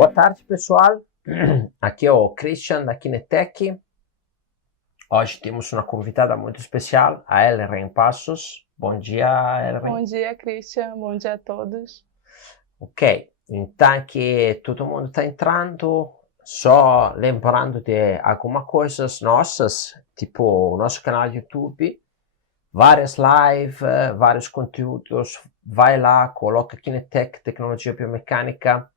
Boa tarde, pessoal. Aqui é o Christian da Kinetec. Hoje temos uma convidada muito especial, a Elren Passos. Bom dia, Elren. Bom dia, Christian. Bom dia a todos. Ok, então que todo mundo está entrando, só lembrando de algumas coisas nossas, tipo o nosso canal do YouTube, várias lives, vários conteúdos. Vai lá, coloca Kinetec Tecnologia Biomecânica,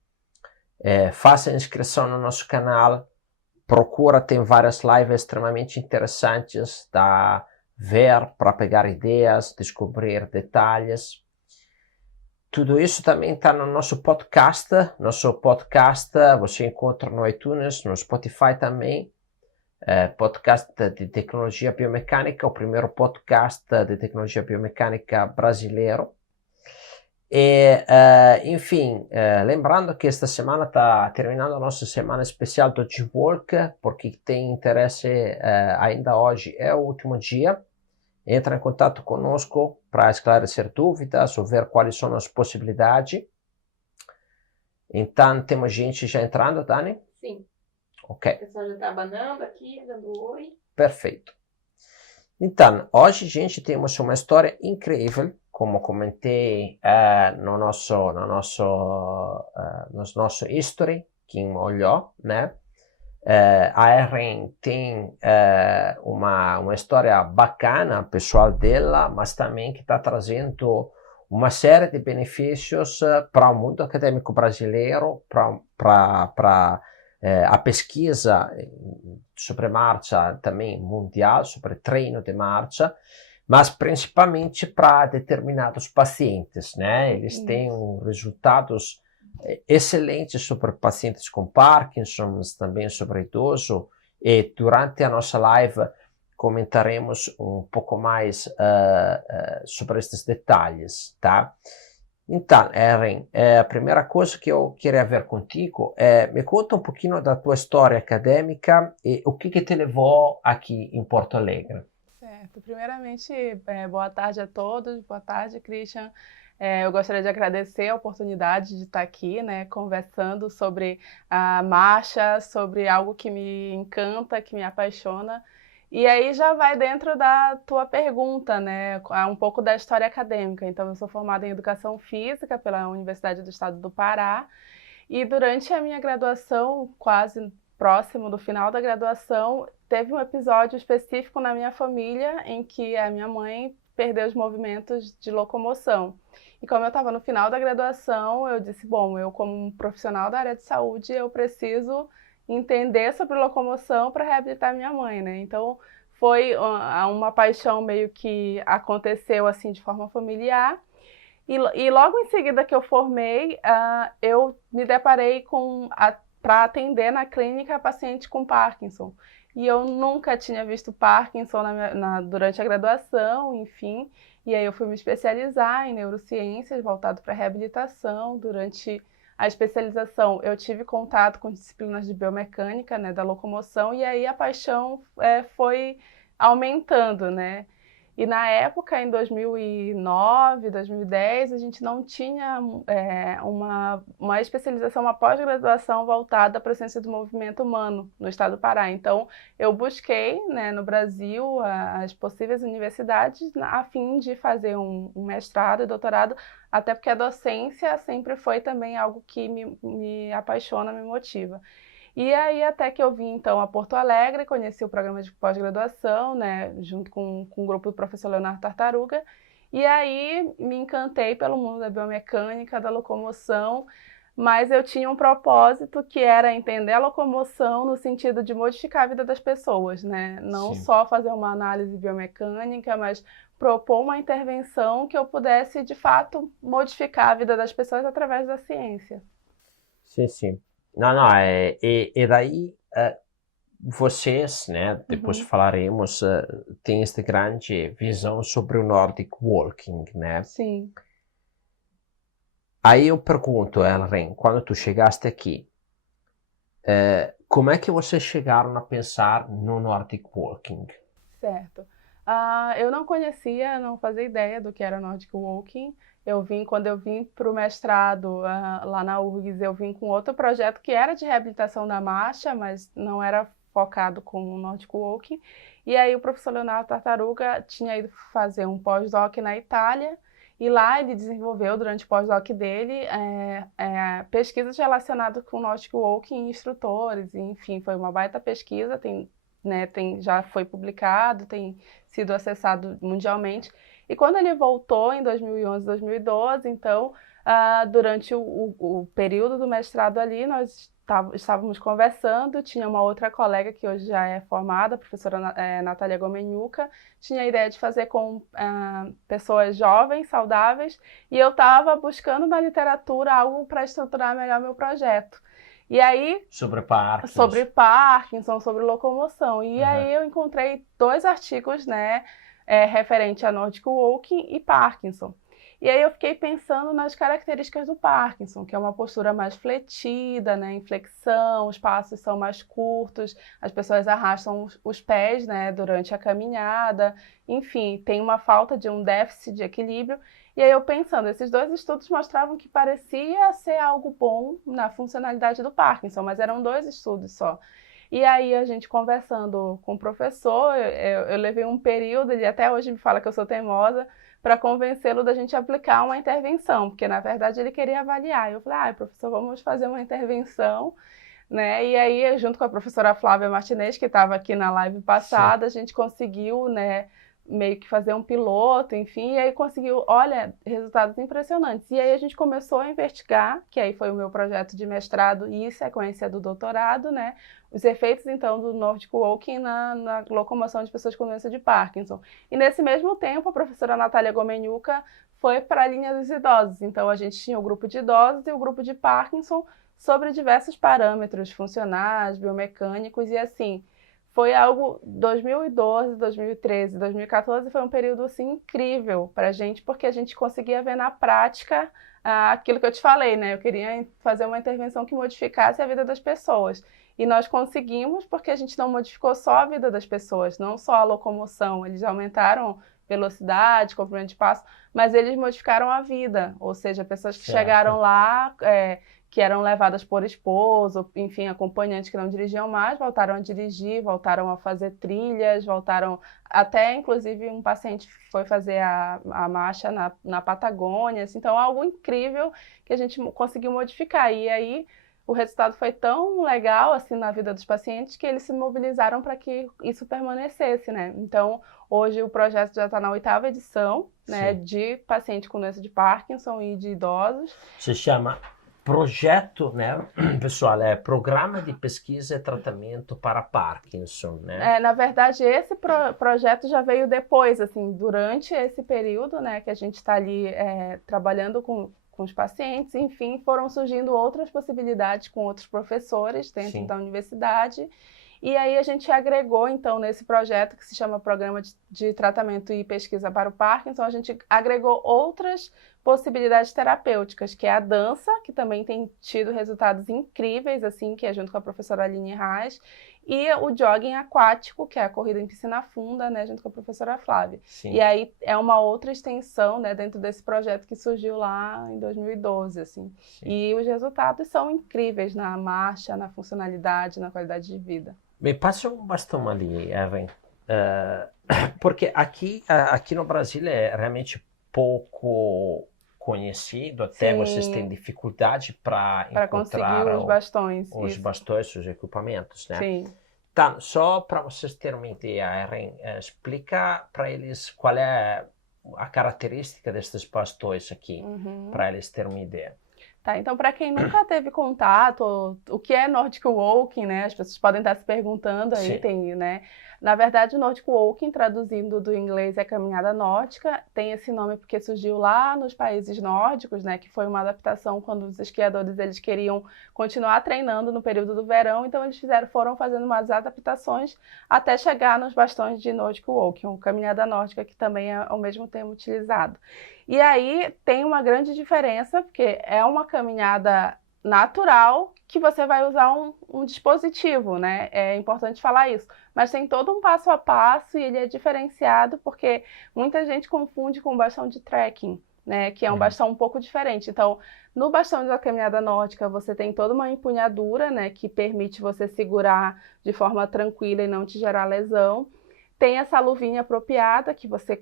faça a inscrição no nosso canal, procura, tem várias lives extremamente interessantes da ver para pegar ideias, descobrir detalhes. Tudo isso também está no nosso podcast. Nosso podcast você encontra no iTunes, no Spotify também. Podcast de tecnologia biomecânica, o primeiro podcast de tecnologia biomecânica brasileiro. E, enfim, lembrando que esta semana está terminando a nossa semana especial do G-Work, porque tem interesse ainda hoje, é o último dia. Entra em contato conosco para esclarecer dúvidas ou ver quais são as possibilidades. Então, temos gente já entrando, Dani? Sim. Ok. O pessoal já está abanando aqui, dando oi. Perfeito. Então, hoje, gente, temos uma história incrível, como comentei no nosso history, quem olhou, né? A Erin tem uma história bacana, pessoal dela, mas também que está trazendo uma série de benefícios para o mundo acadêmico brasileiro, para a pesquisa sobre marcha também mundial, sobre treino de marcha, mas principalmente para determinados pacientes, né? Eles têm resultados excelentes sobre pacientes com Parkinson, também sobre idoso, e durante a nossa live comentaremos um pouco mais sobre estes detalhes, tá? Então, Erin, a primeira coisa que eu queria ver contigo é, me conta um pouquinho da tua história acadêmica e o que te levou aqui em Porto Alegre. Certo. Primeiramente, boa tarde a todos. Boa tarde, Christian. Eu gostaria de agradecer a oportunidade de estar aqui, né, conversando sobre a marcha, sobre algo que me encanta, que me apaixona. E aí já vai dentro da tua pergunta, né, um pouco da história acadêmica. Então, eu sou formada em Educação Física pela Universidade do Estado do Pará. E durante a minha graduação, quase próximo do final da graduação, teve um episódio específico na minha família em que a minha mãe perdeu os movimentos de locomoção. E como eu estava no final da graduação, eu disse, bom, eu como um profissional da área de saúde, eu preciso entender sobre locomoção para reabilitar minha mãe, né? Então, foi uma paixão meio que aconteceu assim de forma familiar. E logo em seguida que eu formei, eu me deparei para atender na clínica paciente com Parkinson. E eu nunca tinha visto Parkinson durante a graduação, enfim. E aí eu fui me especializar em neurociências, voltado para reabilitação. Durante a especialização, eu tive contato com disciplinas de biomecânica, né, da locomoção, e aí a paixão foi aumentando, né? E na época, em 2009, 2010, a gente não tinha uma especialização, uma pós-graduação voltada para a ciência do movimento humano no estado do Pará. Então, eu busquei, né, no Brasil as possíveis universidades a fim de fazer um mestrado e doutorado, até porque a docência sempre foi também algo que me apaixona, me motiva. E aí até que eu vim então a Porto Alegre, conheci o programa de pós-graduação, né, junto com o grupo do professor Leonardo Tartaruga, e aí me encantei pelo mundo da biomecânica, da locomoção, mas eu tinha um propósito que era entender a locomoção no sentido de modificar a vida das pessoas, né? Não só fazer uma análise biomecânica, mas propor uma intervenção que eu pudesse, de fato, modificar a vida das pessoas através da ciência. Sim, sim. Não, e daí vocês, né, depois falaremos, tem esta grande visão sobre o Nordic Walking, né? Sim. Aí eu pergunto, Elren, quando tu chegaste aqui, como é que vocês chegaram a pensar no Nordic Walking? Certo. Eu não conhecia, não fazia ideia do que era Nordic Walking. Quando eu vim para o mestrado lá na URGS, eu vim com outro projeto que era de reabilitação da marcha, mas não era focado com o Nordic Walking. E aí o professor Leonardo Tartaruga tinha ido fazer um pós-doc na Itália, e lá ele desenvolveu, durante o pós-doc dele, pesquisas relacionadas com o Nordic Walking em instrutores, enfim, foi uma baita pesquisa, já foi publicado, tem sido acessado mundialmente. E quando ele voltou em 2011, 2012, então, durante o período do mestrado ali, nós estávamos conversando, tinha uma outra colega que hoje já é formada, a professora Natália Gomenyuca, tinha a ideia de fazer com pessoas jovens, saudáveis, e eu estava buscando na literatura algo para estruturar melhor meu projeto. E aí, sobre Parkinson, sobre locomoção. E aí eu encontrei 2 artigos, né, referente a Nordic Walking e Parkinson. E aí eu fiquei pensando nas características do Parkinson, que é uma postura mais fletida, né, em flexão, os passos são mais curtos, as pessoas arrastam os pés, né, durante a caminhada, enfim, tem uma falta de um déficit de equilíbrio. E aí eu pensando, esses 2 estudos mostravam que parecia ser algo bom na funcionalidade do Parkinson, mas eram 2 estudos só. E aí a gente conversando com o professor, eu levei um período, ele até hoje me fala que eu sou teimosa, para convencê-lo da gente aplicar uma intervenção, porque na verdade ele queria avaliar. Eu falei, professor, vamos fazer uma intervenção, né? E aí, junto com a professora Flávia Martinez, que estava aqui na live passada, Sim. A gente conseguiu, né, meio que fazer um piloto, enfim, e aí conseguiu, olha, resultados impressionantes. E aí a gente começou a investigar, que aí foi o meu projeto de mestrado e sequência do doutorado, né, os efeitos, então, do Nordic Walking na locomoção de pessoas com doença de Parkinson. E nesse mesmo tempo, a professora Natália Gomenyuca foi para a linha dos idosos. Então, a gente tinha o grupo de idosos e o grupo de Parkinson sobre diversos parâmetros funcionais, biomecânicos e assim. Foi algo, 2012, 2013, 2014, foi um período assim, incrível para a gente, porque a gente conseguia ver na prática aquilo que eu te falei, né? Eu queria fazer uma intervenção que modificasse a vida das pessoas. E nós conseguimos porque a gente não modificou só a vida das pessoas, não só a locomoção. Eles aumentaram velocidade, comprimento de passo, mas eles modificaram a vida. Ou seja, pessoas que chegaram lá... que eram levadas por esposo, enfim, acompanhantes que não dirigiam mais, voltaram a dirigir, voltaram a fazer trilhas, voltaram... Até, inclusive, um paciente foi fazer a marcha na Patagônia, assim, então algo incrível que a gente conseguiu modificar. E aí, o resultado foi tão legal, assim, na vida dos pacientes, que eles se mobilizaram para que isso permanecesse, né? Então, hoje o projeto já está na 8ª edição, né, de paciente com doença de Parkinson e de idosos. Se chama... Projeto, né, pessoal, é Programa de Pesquisa e Tratamento para Parkinson, né? Na verdade, esse projeto já veio depois, assim, durante esse período, né, que a gente está ali trabalhando com os pacientes, enfim, foram surgindo outras possibilidades com outros professores dentro da universidade. E aí a gente agregou, então, nesse projeto que se chama Programa de Tratamento e Pesquisa para o Parkinson, a gente agregou outras possibilidades terapêuticas, que é a dança, que também tem tido resultados incríveis, assim, que é junto com a professora Aline Reis, e o jogging aquático, que é a corrida em piscina funda, né, junto com a professora Flávia. Sim. E aí é uma outra extensão, né, dentro desse projeto que surgiu lá em 2012, assim. Sim. E os resultados são incríveis na marcha, na funcionalidade, na qualidade de vida. Me passa um bastão ali, Evan, porque aqui no Brasil é realmente pouco conhecido, até Sim. vocês têm dificuldade para encontrar conseguir os bastões, os equipamentos, né? Sim. Então, só para vocês terem uma ideia, Evan, explica para eles qual é a característica destes bastões aqui, para eles terem uma ideia. Tá, então, para quem nunca teve contato, o que é Nordic Walking, né? As pessoas podem estar se perguntando aí, tem, né? Na verdade, o Nordic Walking, traduzindo do inglês, é caminhada nórdica. Tem esse nome porque surgiu lá nos países nórdicos, né? Que foi uma adaptação quando os esquiadores eles queriam continuar treinando no período do verão. Então, eles foram fazendo umas adaptações até chegar nos bastões de Nordic Walking, caminhada nórdica, que também é o mesmo termo utilizado. E aí tem uma grande diferença, porque é uma caminhada natural que você vai usar um dispositivo, né? É importante falar isso. Mas tem todo um passo a passo e ele é diferenciado porque muita gente confunde com o bastão de trekking, né? Que é um bastão um pouco diferente. Então, no bastão da caminhada nórdica, você tem toda uma empunhadura, né? Que permite você segurar de forma tranquila e não te gerar lesão. Tem essa luvinha apropriada, que você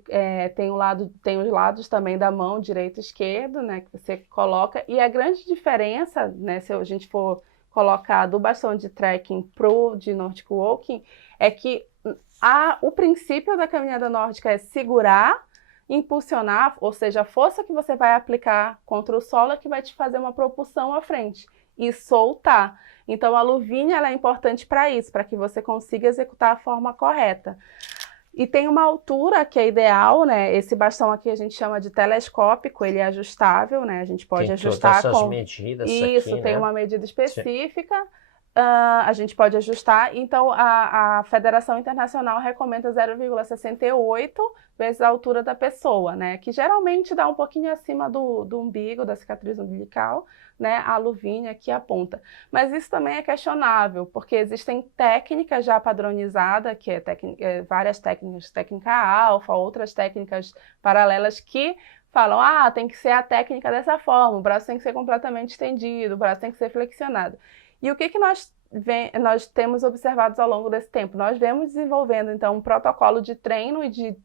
tem os lados também da mão, direito e esquerdo, né, que você coloca. E a grande diferença, né, se a gente for colocar do bastão de trekking pro de Nordic Walking, é que o princípio da caminhada nórdica é segurar, impulsionar, ou seja, a força que você vai aplicar contra o solo é que vai te fazer uma propulsão à frente e soltar. Então, a luvinha ela é importante para isso, para que você consiga executar a forma correta. E tem uma altura que é ideal, né? Esse bastão aqui a gente chama de telescópico, ele é ajustável, né? A gente pode tem ajustar todas essas com... medidas Isso, aqui, tem né? uma medida específica. A gente pode ajustar. Então, a Federação Internacional recomenda 0,68 vezes a altura da pessoa, né? Que geralmente dá um pouquinho acima do umbigo, da cicatriz umbilical, né? A luvinha que aponta. Mas isso também é questionável, porque existem técnicas já padronizadas, que várias técnicas, técnica alfa, outras técnicas paralelas que falam, tem que ser a técnica dessa forma, o braço tem que ser completamente estendido, o braço tem que ser flexionado. E o que nós temos observado ao longo desse tempo? Nós vemos desenvolvendo, então, um protocolo de treino e de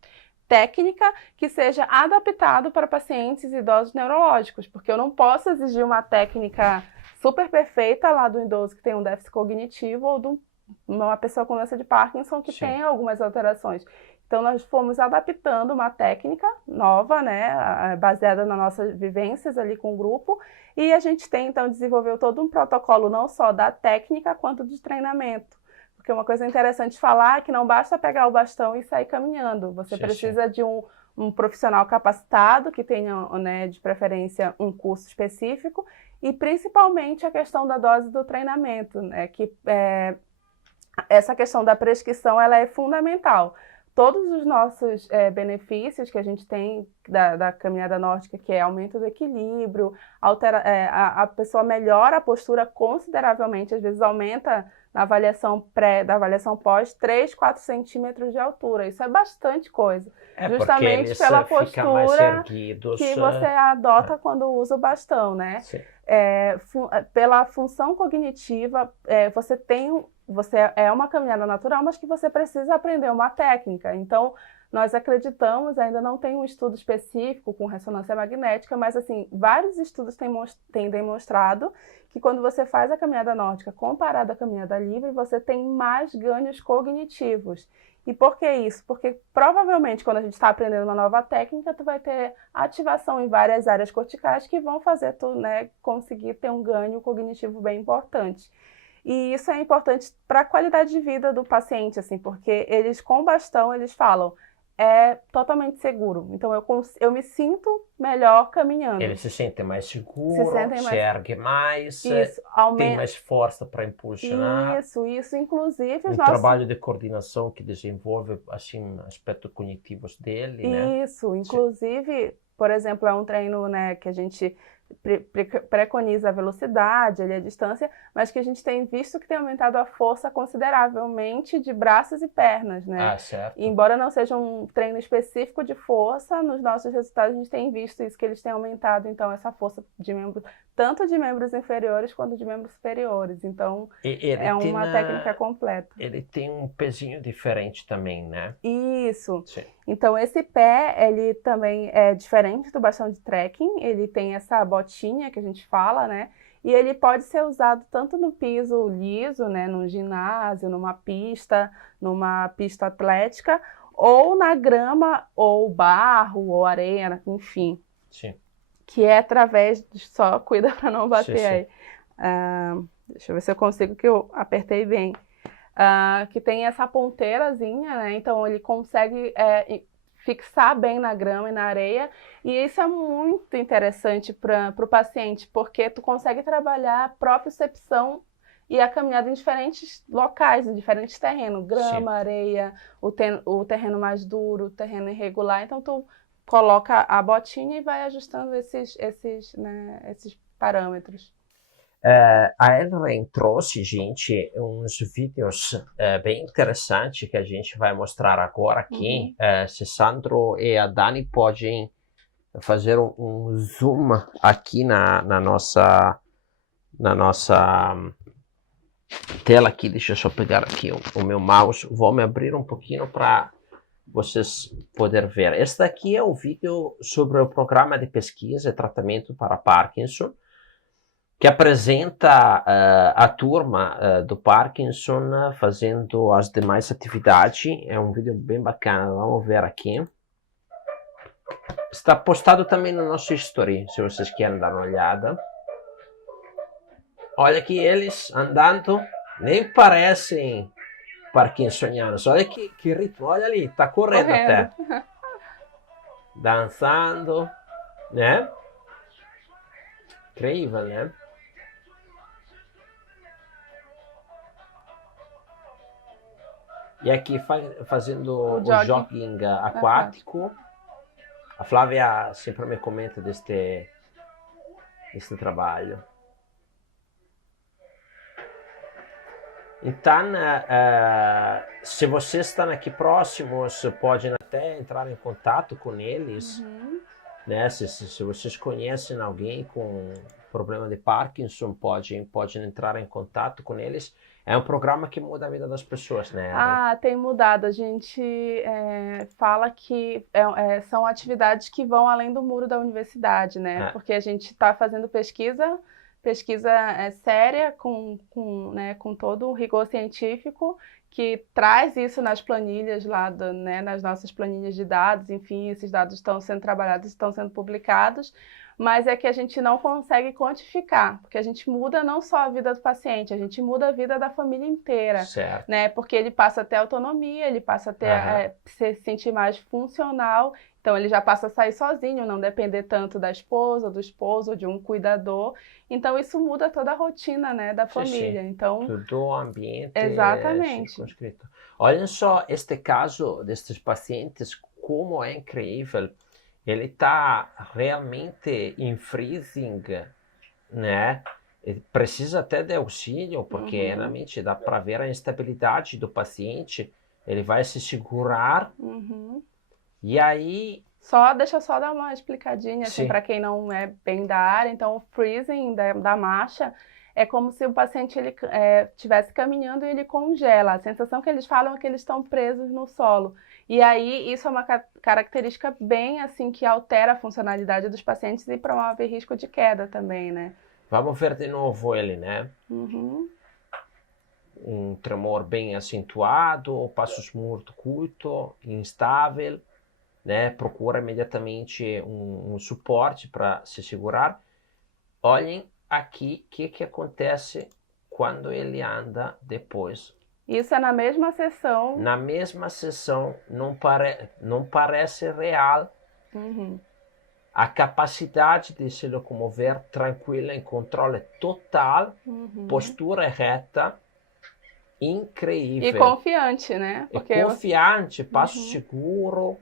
técnica que seja adaptado para pacientes idosos neurológicos, porque eu não posso exigir uma técnica super perfeita lá do idoso que tem um déficit cognitivo ou de uma pessoa com doença de Parkinson que tem algumas alterações. Então, nós fomos adaptando uma técnica nova, né, baseada nas nossas vivências ali com o grupo, e a gente tem, então, desenvolveu todo um protocolo, não só da técnica, quanto de treinamento. Porque uma coisa interessante falar é que não basta pegar o bastão e sair caminhando. Você precisa de um profissional capacitado, que tenha, né, de preferência, um curso específico, e principalmente a questão da dose do treinamento, né, que essa questão da prescrição ela é fundamental. Todos os nossos benefícios que a gente tem da caminhada nórdica, que é aumento do equilíbrio, a pessoa melhora a postura consideravelmente, às vezes aumenta na avaliação da avaliação pós 3, 4 centímetros de altura. Isso é bastante coisa. Justamente pela postura que você adota quando usa o bastão, né? Pela função cognitiva, você é uma caminhada natural, mas que você precisa aprender uma técnica. Então, nós acreditamos, ainda não tem um estudo específico com ressonância magnética, mas assim, vários estudos têm demonstrado que quando você faz a caminhada nórdica comparada à caminhada livre, você tem mais ganhos cognitivos. E por que isso? Porque provavelmente quando a gente está aprendendo uma nova técnica, tu vai ter ativação em várias áreas corticais que vão fazer tu, né, conseguir ter um ganho cognitivo bem importante. E isso é importante para a qualidade de vida do paciente, assim, porque eles com bastão, eles falam, é totalmente seguro. Então eu me sinto melhor caminhando. Ele se sente mais seguro, se ergue mais, tem mais força para impulsionar. Isso, inclusive o trabalho de coordenação que desenvolve, assim, aspectos cognitivos dele, né? Isso, inclusive, por exemplo, é um treino, né, que a gente preconiza a velocidade, a distância, mas que a gente tem visto que tem aumentado a força consideravelmente de braços e pernas, né? Certo. E embora não seja um treino específico de força, nos nossos resultados a gente tem visto isso, que eles têm aumentado, então, essa força de membros, tanto de membros inferiores quanto de membros superiores. Então, é uma técnica completa. Ele tem um pezinho diferente também, né? Isso. Sim. Então, esse pé, ele também é diferente do bastão de trekking, ele tem essa botinha que a gente fala, né? E ele pode ser usado tanto no piso liso, né? Num ginásio, numa pista atlética, ou na grama, ou barro, ou areia, enfim. Sim. Que é através só cuida para não bater aí. Deixa eu ver se eu consigo, que eu apertei bem. Que tem essa ponteirazinha, né? Então ele consegue fixar bem na grama e na areia, e isso é muito interessante para o paciente, porque tu consegue trabalhar a propriocepção e a caminhada em diferentes locais, em diferentes terrenos, grama, areia, o terreno mais duro, o terreno irregular. Então tu coloca a botinha e vai ajustando esses parâmetros. A Ellen trouxe, gente, uns vídeos bem interessantes que a gente vai mostrar agora aqui. Se Sandro e a Dani podem fazer um zoom aqui na nossa tela aqui. Deixa eu só pegar aqui o meu mouse. Vou me abrir um pouquinho para vocês poderem ver. Este aqui é o vídeo sobre o programa de pesquisa e tratamento para Parkinson, que apresenta a turma do Parkinson fazendo as demais atividades. É um vídeo bem bacana, vamos ver aqui. Está postado também no nosso story, se vocês querem dar uma olhada. Olha aqui eles andando, nem parecem parkinsonianos. Olha que ritmo, olha ali, tá correndo até. Dançando, né? Incrível, né? E aqui fazendo o jogging aquático. A Flávia sempre me comenta deste trabalho. Então, se vocês estão aqui próximos, podem até entrar em contato com eles. Né? Se vocês conhecem alguém com problema de Parkinson, podem entrar em contato com eles. É um programa que muda a vida das pessoas, né? Tem mudado. A gente fala que são atividades que vão além do muro da universidade, né? Porque a gente está fazendo pesquisa séria, com todo o rigor científico, que traz isso nas planilhas lá, nas nossas planilhas de dados. Enfim, esses dados estão sendo trabalhados, estão sendo publicados, mas é que a gente não consegue quantificar, porque a gente muda não só a vida do paciente, a gente muda a vida da família inteira, certo, né? Porque ele passa a ter autonomia, ele passa a ter, se sentir mais funcional, então ele já passa a sair sozinho, não depender tanto da esposa, do esposo, de um cuidador. Então isso muda toda a rotina, né, da família. Sim. Então, todo o ambiente exatamente. circunscrito. Olhem só este caso destes pacientes, como é incrível. Ele está realmente em freezing, né? Ele precisa até de auxílio, porque realmente dá para ver a instabilidade do paciente. Ele vai se segurar. E aí... Deixa eu só dar uma explicadinha, assim, para quem não é bem da área. Então, o freezing da marcha é como se o paciente estivesse caminhando e ele congela. A sensação que eles falam é que eles estão presos no solo. E aí, isso é uma característica bem, assim, que altera a funcionalidade dos pacientes e promove risco de queda também, né? Vamos ver de novo ele, né? Um tremor bem acentuado, passos muito curto, instável, né? Procura imediatamente um suporte para se segurar. Olhem aqui o que acontece quando ele anda depois. Isso é na mesma sessão. Na mesma sessão, não parece real. A capacidade de se locomover tranquila, em controle total, postura reta, incrível. E confiante, né? Porque confiante, passo seguro,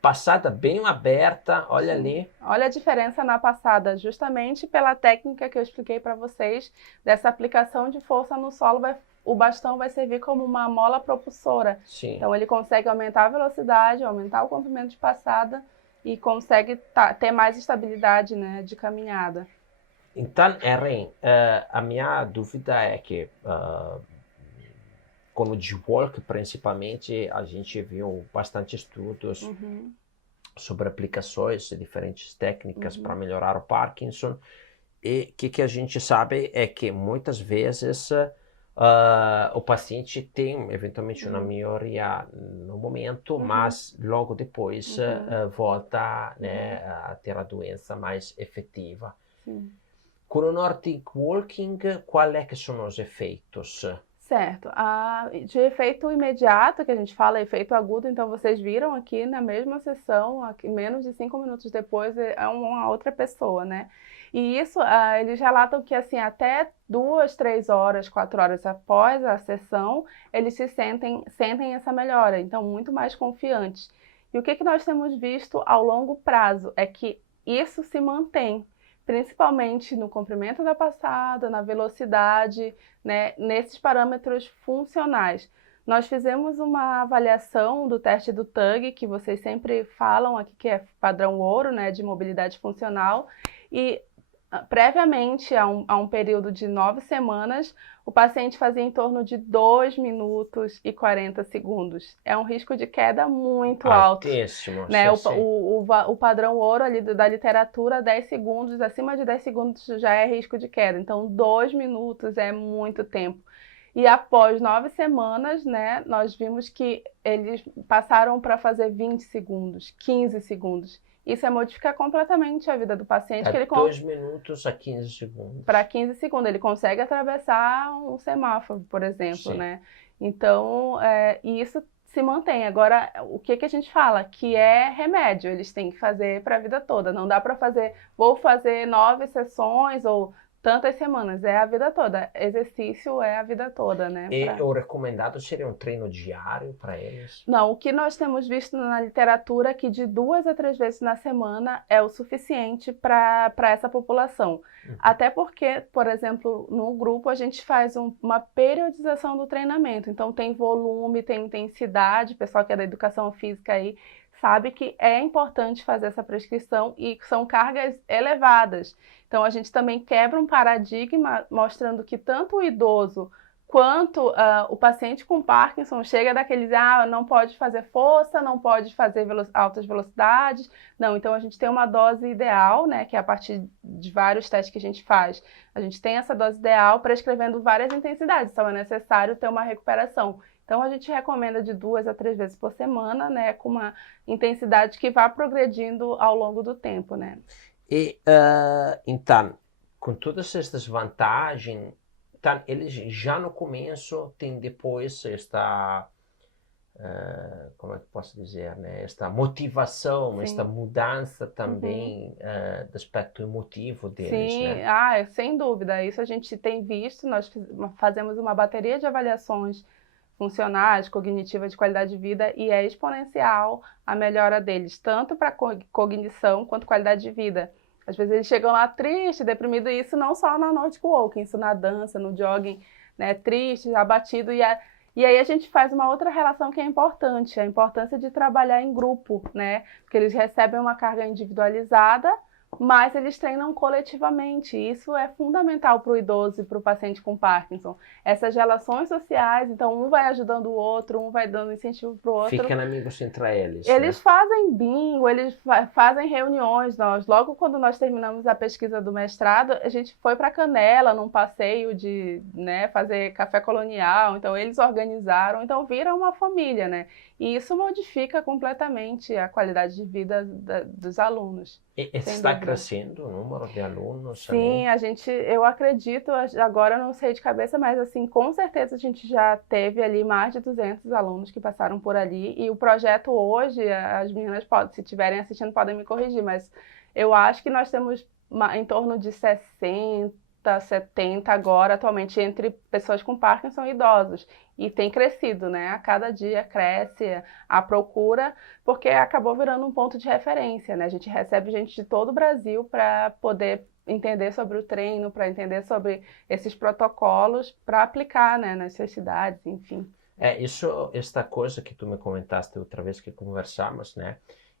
passada bem aberta, olha ali. Olha a diferença na passada, justamente pela técnica que eu expliquei para vocês, dessa aplicação de força no solo, o bastão vai servir como uma mola propulsora. Sim. Então ele consegue aumentar a velocidade, aumentar o comprimento de passada e consegue ter mais estabilidade, né, de caminhada. Então, Erin, a minha dúvida é que com o G-Walk, principalmente, a gente viu bastante estudos sobre aplicações de diferentes técnicas para melhorar o Parkinson. E o que a gente sabe é que muitas vezes o paciente tem eventualmente uma melhoria no momento, mas logo depois volta, né, a ter a doença mais efetiva. Com o Nordic Walking, qual é que são os efeitos? Certo. De efeito imediato, que a gente fala efeito agudo, então vocês viram aqui na mesma sessão, aqui, menos de 5 minutos depois, é uma outra pessoa, né? E isso, eles relatam que assim, até 2, 3 horas, 4 horas após a sessão, eles sentem essa melhora, então muito mais confiantes. E o que nós temos visto ao longo prazo é que isso se mantém. principalmente no comprimento da passada, na velocidade, né, nesses parâmetros funcionais. Nós fizemos uma avaliação do teste do TUG, que vocês sempre falam aqui, que é padrão ouro, né, de mobilidade funcional, e previamente a um período de 9 semanas, o paciente fazia em torno de 2 minutos e 40 segundos. É um risco de queda muito alto. Altíssimo, Né? sim, sim. O padrão ouro ali da literatura, 10 segundos, acima de 10 segundos já é risco de queda. Então, 2 minutos é muito tempo. E após 9 semanas, né, nós vimos que eles passaram para fazer 20 segundos, 15 segundos. Isso é modificar completamente a vida do paciente. Que ele 2 minutos a 15 segundos. Para 15 segundos. Ele consegue atravessar um semáforo, por exemplo, Sim. né? Então, e isso se mantém. Agora, o que a gente fala? Que é remédio. Eles têm que fazer para a vida toda. Não dá para fazer, vou fazer 9 sessões ou tantas semanas. É a vida toda. Exercício é a vida toda, né? E o recomendado seria um treino diário para eles? Não, o que nós temos visto na literatura é que de 2 a 3 vezes na semana é o suficiente para essa população. Até porque, por exemplo, no grupo a gente faz uma periodização do treinamento. Então tem volume, tem intensidade. O pessoal que é da educação física aí sabe que é importante fazer essa prescrição e são cargas elevadas. Então a gente também quebra um paradigma mostrando que tanto o idoso quanto o paciente com Parkinson chega daqueles, não pode fazer força, não pode fazer altas velocidades. Não, então a gente tem uma dose ideal, né, que é a partir de vários testes que a gente faz. A gente tem essa dose ideal prescrevendo várias intensidades, então é necessário ter uma recuperação. Então a gente recomenda de 2 a 3 vezes por semana, né, com uma intensidade que vá progredindo ao longo do tempo, né. E, então, com todas estas vantagens, então, eles já no começo têm depois esta, como é que posso dizer, né? Esta motivação, Sim. esta mudança também do aspecto emotivo deles, Sim, né? Sem dúvida, isso a gente tem visto, nós fazemos uma bateria de avaliações funcionais, cognitivas de qualidade de vida e é exponencial a melhora deles, tanto para cognição quanto qualidade de vida. Às vezes eles chegam lá tristes, deprimidos, e isso não só na Nordic Walking, isso na dança, no jogging, né, tristes, abatido, e aí a gente faz uma outra relação que é importante, a importância de trabalhar em grupo, né, porque eles recebem uma carga individualizada, mas eles treinam coletivamente. Isso é fundamental para o idoso e para o paciente com Parkinson. Essas relações sociais, então um vai ajudando o outro, um vai dando incentivo para o outro. Ficam amigos entre eles. Eles né? fazem bingo, eles fazem reuniões. Logo quando nós terminamos a pesquisa do mestrado, a gente foi para Canela, num passeio de, né, fazer café colonial. Então eles organizaram, então viram uma família, né? E isso modifica completamente a qualidade de vida dos alunos. E está crescendo o número de alunos? Sim, eu acredito, agora não sei de cabeça, mas assim, com certeza a gente já teve ali mais de 200 alunos que passaram por ali. E o projeto hoje, as meninas se estiverem assistindo, podem me corrigir, mas eu acho que nós temos em torno de 60, 70 agora, atualmente, entre pessoas com Parkinson e idosos. E tem crescido, né? A cada dia cresce a procura, porque acabou virando um ponto de referência, né? A gente recebe gente de todo o Brasil para poder entender sobre o treino, para entender sobre esses protocolos, para aplicar, né, nas suas cidades, enfim. Esta coisa que tu me comentaste outra vez que conversamos, né?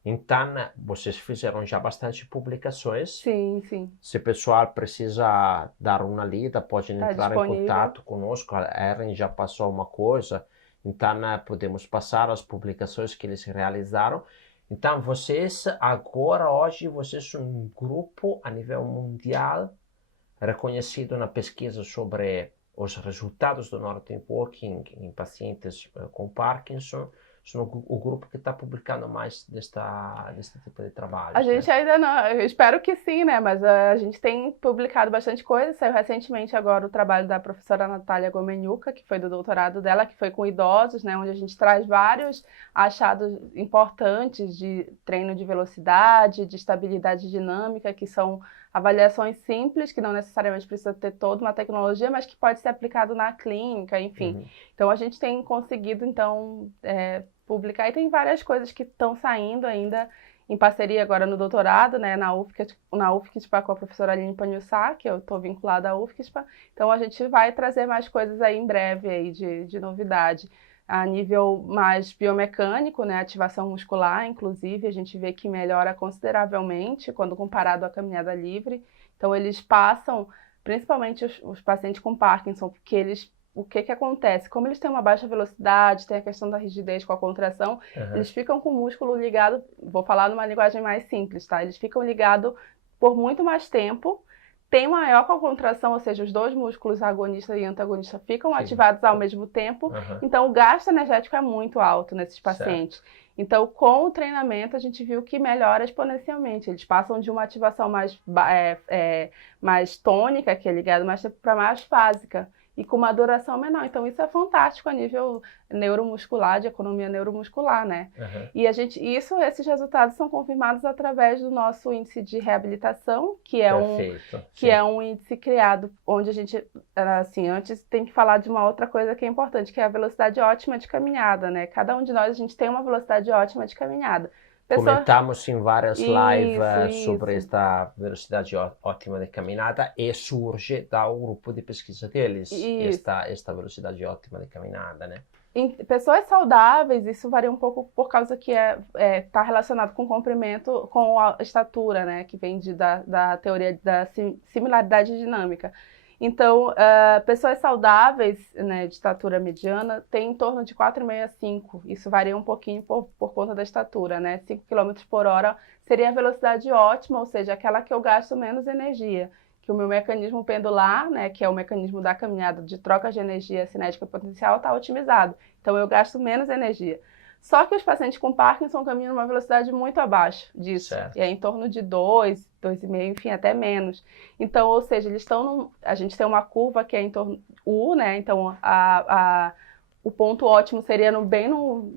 Então, vocês fizeram já bastante publicações. Sim, sim. Se o pessoal precisa dar uma lida, pode entrar disponível. em contato conosco. A Erin já passou uma coisa, então podemos passar as publicações que eles realizaram. Então, vocês hoje, vocês são um grupo a nível mundial reconhecido na pesquisa sobre os resultados do Nordic Walking em pacientes com Parkinson. São o grupo que está publicando mais deste tipo de trabalho. A gente ainda não, eu espero que sim, né? Mas a gente tem publicado bastante coisa. Saiu recentemente agora o trabalho da professora Natália Gomenyuka, que foi do doutorado dela, que foi com idosos, né? Onde a gente traz vários achados importantes de treino de velocidade, de estabilidade dinâmica, que são avaliações simples, que não necessariamente precisa ter toda uma tecnologia, mas que pode ser aplicado na clínica, enfim. Então a gente tem conseguido, então, publicar, e tem várias coisas que estão saindo ainda, em parceria agora no doutorado, né, na UFSCPA com a professora Aline Panhussá, que eu estou vinculada à UFSCPA. Então a gente vai trazer mais coisas aí em breve aí de novidade. A nível mais biomecânico, né, ativação muscular, inclusive, a gente vê que melhora consideravelmente quando comparado à caminhada livre. Então eles passam, principalmente os pacientes com Parkinson, porque o que acontece? Como eles têm uma baixa velocidade, tem a questão da rigidez com a contração, eles ficam com o músculo ligado, vou falar numa linguagem mais simples, tá? Eles ficam ligados por muito mais tempo, tem maior contração, ou seja, os dois músculos agonista e antagonista ficam ativados ao mesmo tempo, então o gasto energético é muito alto nesses pacientes. Certo. Então, com o treinamento, a gente viu que melhora exponencialmente. Eles passam de uma ativação mais tônica, que é ligada mais para mais fásica, e com uma duração menor. Então, isso é fantástico a nível neuromuscular, de economia neuromuscular, né? E esses resultados são confirmados através do nosso índice de reabilitação, que é um índice criado, onde a gente, assim, antes tem que falar de uma outra coisa que é importante, que é a velocidade ótima de caminhada, né? Cada um de nós, a gente tem uma velocidade ótima de caminhada. Comentamos em várias lives sobre esta velocidade ótima de caminhada e surge do grupo de pesquisa deles, esta velocidade ótima de caminhada, né? Em pessoas saudáveis, isso varia um pouco por causa que está relacionado com o comprimento, com a estatura, né? Que vem da teoria da similaridade dinâmica. Então, pessoas saudáveis, né, de estatura mediana, têm em torno de 4,5 a 5. Isso varia um pouquinho por conta da estatura, né? 5 km por hora seria a velocidade ótima, ou seja, aquela que eu gasto menos energia. Que o meu mecanismo pendular, né, que é o mecanismo da caminhada de troca de energia cinética potencial, está otimizado. Então, eu gasto menos energia. Só que os pacientes com Parkinson caminham numa velocidade muito abaixo disso. Certo. E é em torno de 2, 2,5, enfim, até menos. Então, ou seja, eles estão a gente tem uma curva que é em torno U, né? Então, o ponto ótimo seria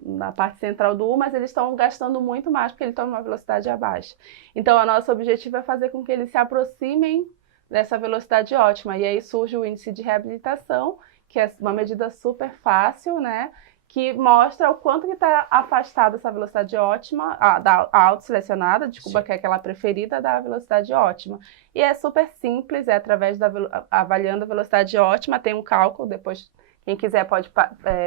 na parte central do U, mas eles estão gastando muito mais porque eles estão numa velocidade abaixo. Então, o nosso objetivo é fazer com que eles se aproximem dessa velocidade ótima. E aí surge o índice de reabilitação, que é uma medida super fácil, né? Que mostra o quanto que está afastada essa velocidade ótima, a autoselecionada, desculpa, que é aquela preferida da velocidade ótima. E é super simples, é através avaliando a velocidade ótima, tem um cálculo, depois quem quiser pode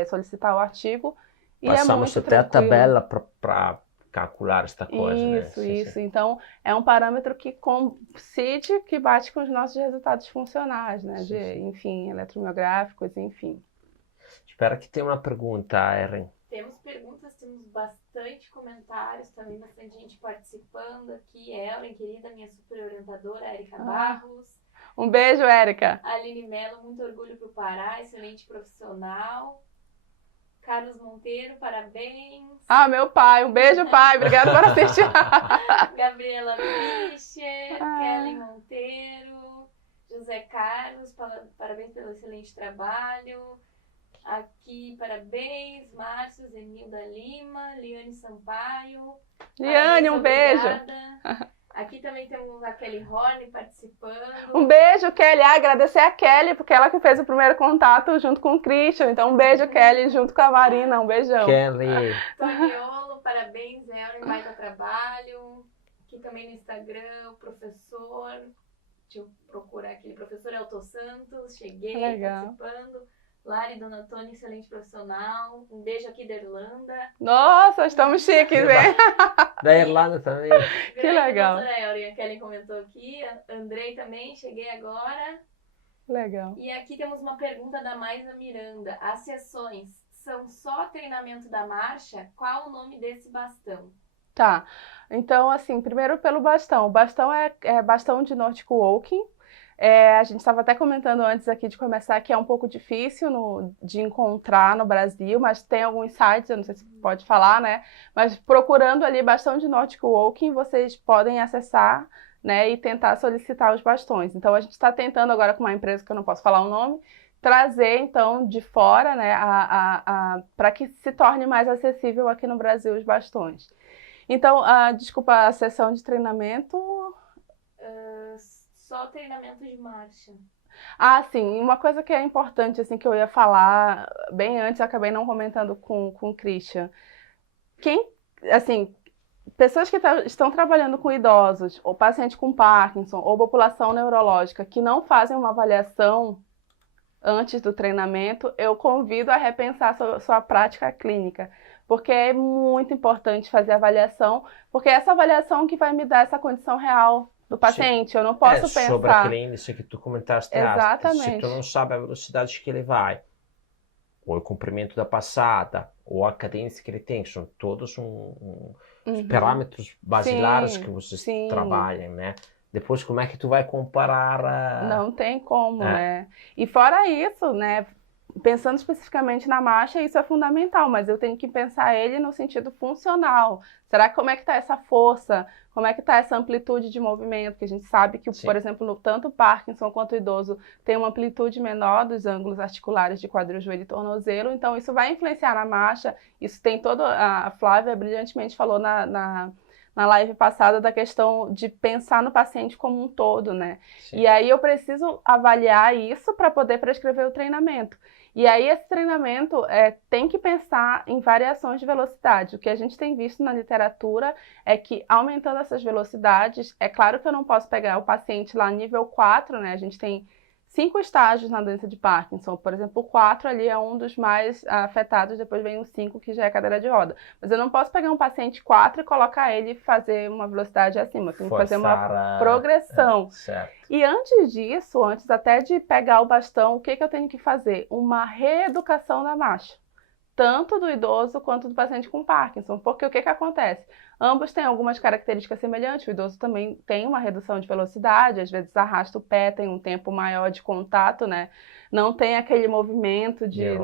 solicitar o artigo. E passamos até a tabela para calcular esta coisa, isso, né? Isso. Então, é um parâmetro que coincide, que bate com os nossos resultados funcionais, né? Enfim, eletromiográficos, enfim. Espero que tenha uma pergunta, Erin. Temos perguntas, temos bastante comentários, também bastante gente participando aqui. Ellen, querida, minha super orientadora, Érica Barros. Um beijo, Érica. Aline Mello, muito orgulho pro Pará, excelente profissional. Carlos Monteiro, parabéns. Meu pai, um beijo, pai, obrigado por assistir. Gabriela Fischer, Kelly Monteiro, José Carlos, parabéns pelo excelente trabalho. Aqui, parabéns, Márcio, Zenilda Lima, Liane Sampaio. Liane, um beijo. Aqui também temos a Kelly Horne participando. Um beijo, Kelly. Agradecer a Kelly, porque ela que fez o primeiro contato junto com o Christian. Então, um beijo, Kelly, junto com a Marina. Um beijão. Kelly. Toniolo, parabéns, Ellen, baita trabalho. Aqui também no Instagram, o professor. Deixa eu procurar aqui. Professor Elton Santos, cheguei participando. Lari Donatoni, excelente profissional. Um beijo aqui da Irlanda. Nossa, estamos chiques, hein? Da Irlanda também. Que legal. A Kelly comentou aqui. Andrei também, cheguei agora. Legal. E aqui temos uma pergunta da Maisa Miranda. As sessões são só treinamento da marcha? Qual o nome desse bastão? Tá. Então, assim, primeiro pelo bastão. O bastão é bastão de Nordic Walking. A gente estava até comentando antes aqui de começar que é um pouco difícil de encontrar no Brasil, mas tem alguns sites, eu não sei se pode falar, né? Mas procurando ali bastão de Nordic Walking, vocês podem acessar, né, e tentar solicitar os bastões. Então, a gente está tentando agora com uma empresa que eu não posso falar o nome, trazer, então, de fora, né, para que se torne mais acessível aqui no Brasil os bastões. Então, desculpa, a sessão de treinamento... Só treinamento de marcha. Sim, uma coisa que é importante, assim, que eu ia falar bem antes, eu acabei não comentando com o Christian. pessoas que estão trabalhando com idosos, ou paciente com Parkinson, ou população neurológica, que não fazem uma avaliação antes do treinamento, eu convido a repensar sua prática clínica, porque é muito importante fazer a avaliação, porque é essa avaliação que vai me dar essa condição real do paciente. Sim. Eu não posso pensar... Sobre aquele índice que tu comentaste. Exatamente. Se tu não sabe a velocidade que ele vai, ou o comprimento da passada, ou a cadência que ele tem, são todos os parâmetros basilares que vocês trabalham, né? Depois, como é que tu vai comparar? Não tem como, né? E fora isso, né? Pensando especificamente na marcha, isso é fundamental, mas eu tenho que pensar ele no sentido funcional. Será que como é que está essa força? Como é que está essa amplitude de movimento? Porque a gente sabe que, por exemplo, tanto o Parkinson quanto o idoso tem uma amplitude menor dos ângulos articulares de quadril, joelho e tornozelo, então isso vai influenciar na marcha. Isso tem todo... A Flávia brilhantemente falou na live passada da questão de pensar no paciente como um todo, né? Sim. E aí eu preciso avaliar isso para poder prescrever o treinamento. E aí esse treinamento tem que pensar em variações de velocidade. O que a gente tem visto na literatura é que aumentando essas velocidades, é claro que eu não posso pegar o paciente lá nível 4, né? A gente tem 5 estágios na doença de Parkinson. Por exemplo, o 4 ali é um dos mais afetados, depois vem o 5, que já é cadeira de roda. Mas eu não posso pegar um paciente 4 e colocar ele e fazer uma velocidade acima. Eu tenho que fazer uma progressão. E antes disso, antes até de pegar o bastão, o que eu tenho que fazer? Uma reeducação da marcha. Tanto do idoso quanto do paciente com Parkinson. Porque o que acontece? Ambos têm algumas características semelhantes. O idoso também tem uma redução de velocidade, às vezes arrasta o pé, tem um tempo maior de contato, né? Não tem aquele movimento de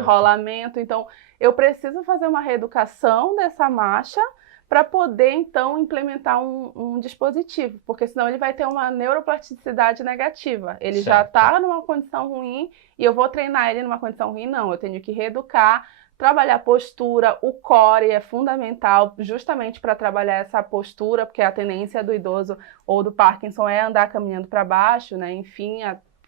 rolamento. Então, eu preciso fazer uma reeducação dessa marcha para poder, então, implementar um dispositivo, porque senão ele vai ter uma neuroplasticidade negativa. Ele já está numa condição ruim e eu vou treinar ele numa condição ruim? Não, eu tenho que reeducar, trabalhar postura, o core é fundamental justamente para trabalhar essa postura, porque a tendência do idoso ou do Parkinson é andar caminhando para baixo, né? Enfim,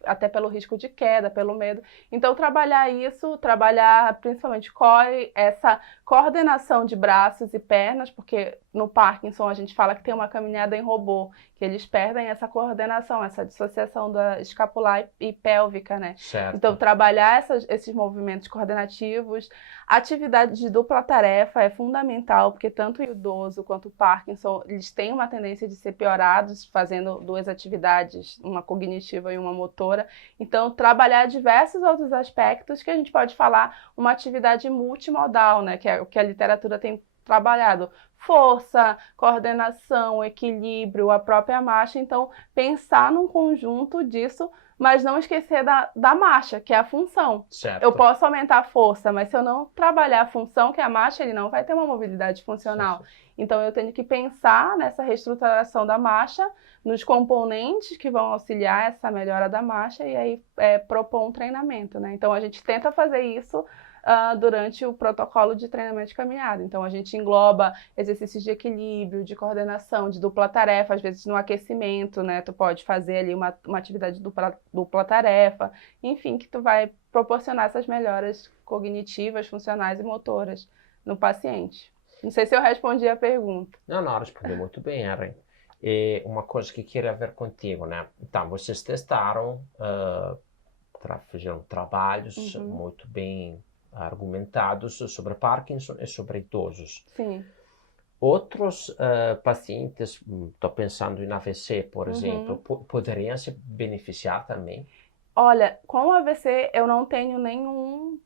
até pelo risco de queda, pelo medo. Então, trabalhar isso, trabalhar principalmente core, essa coordenação de braços e pernas, porque no Parkinson a gente fala que tem uma caminhada em robô, que eles perdem essa coordenação, essa dissociação da escapular e pélvica, né? Certo. Então, trabalhar esses movimentos coordenativos, atividade de dupla tarefa é fundamental, porque tanto o idoso quanto o Parkinson, eles têm uma tendência de ser piorados fazendo 2 atividades, uma cognitiva e uma motora. Então, trabalhar diversos outros aspectos que a gente pode falar uma atividade multimodal, né? Que é o que a literatura tem trabalhado. Força, coordenação, equilíbrio, a própria marcha. Então, pensar num conjunto disso, mas não esquecer da marcha, que é a função. Certo. Eu posso aumentar a força, mas se eu não trabalhar a função, que é a marcha, ele não vai ter uma mobilidade funcional. Certo. Então, eu tenho que pensar nessa reestruturação da marcha, nos componentes que vão auxiliar essa melhora da marcha e aí propor um treinamento, né? Então, a gente tenta fazer isso durante o protocolo de treinamento de caminhada. Então, a gente engloba exercícios de equilíbrio, de coordenação, de dupla tarefa, às vezes no aquecimento, né? Tu pode fazer ali uma atividade de dupla tarefa, enfim, que tu vai proporcionar essas melhoras cognitivas, funcionais e motoras no paciente. Não sei se eu respondi a pergunta. Não, respondeu muito bem, Erin. E uma coisa que queria ver contigo, né? Então, vocês testaram, fizeram trabalhos muito bem argumentados sobre Parkinson e sobre idosos. Sim. Outros pacientes, estou pensando em AVC, por exemplo, poderiam se beneficiar também? Olha, com o AVC eu não tenho nenhuma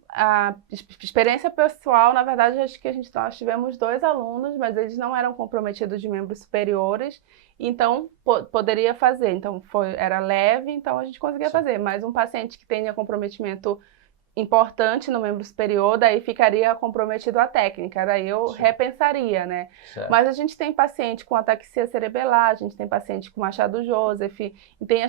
experiência pessoal. Na verdade, acho que nós tivemos 2 alunos, mas eles não eram comprometidos de membros superiores, então poderia fazer. Então era leve, então a gente conseguia fazer. Mas um paciente que tenha comprometimento importante no membro superior, daí ficaria comprometido a técnica, daí eu repensaria, né? Certo. Mas a gente tem paciente com ataxia cerebelar, a gente tem paciente com Machado Joseph, e tem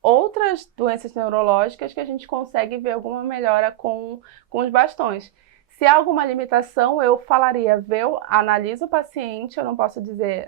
outras doenças neurológicas que a gente consegue ver alguma melhora com os bastões. Se há alguma limitação, eu falaria, analisa o paciente, eu não posso dizer,